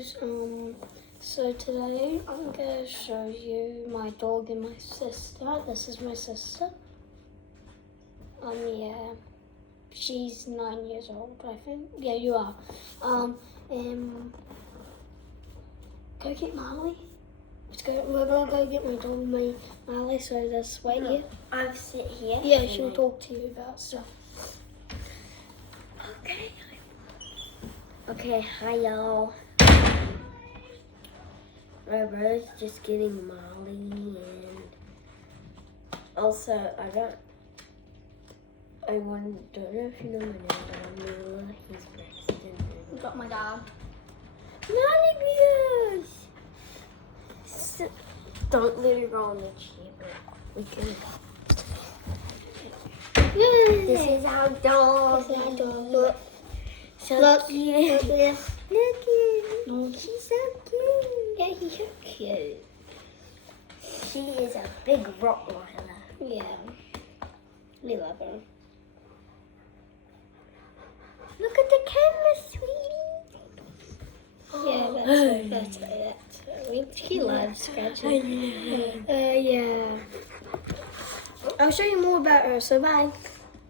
guys, so today I'm gonna show you my dog and my sister. This is my sister. Yeah, she's 9 years old, I think. Yeah, you are. Go get Marley. We're gonna go get my dog, Marley, so just wait here. I'll sit here. Yeah, she'll talk to you about stuff. Okay, hi y'all. My brother's just getting Molly, and also I don't know if you know my name, but I'm Mila. He's Braxton. You got my dad. Molly Beers! Don't let her go on the chair, but we can. This is our dog. This is our dog. Look. So Look. cute. Look. Look at she's so cute. Yeah, he's so cute. She is a big Rottweiler. Yeah. We love her. Look at the camera, sweetie. Yeah, that's right. He loves scratching. Yeah. I'll show you more about her, so bye.